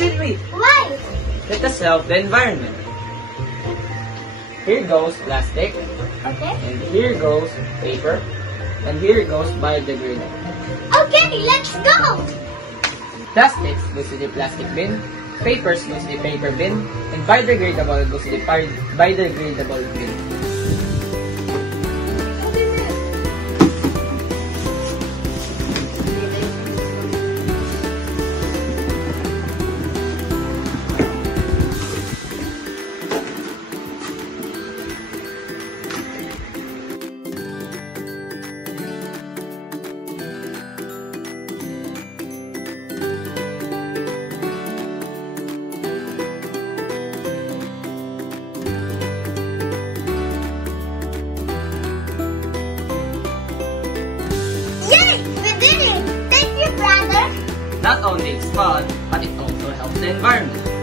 wait. Why? Let us help the environment. Here goes plastic, Okay. and here goes paper, and here goes biodegradable. Okay, let's go! Plastics goes to the plastic bin, papers goes to the paper bin, and biodegradable goes to the biodegradable bin. Yay! We did it! Thank you, brother! Not only it's fun, but it also helps the environment.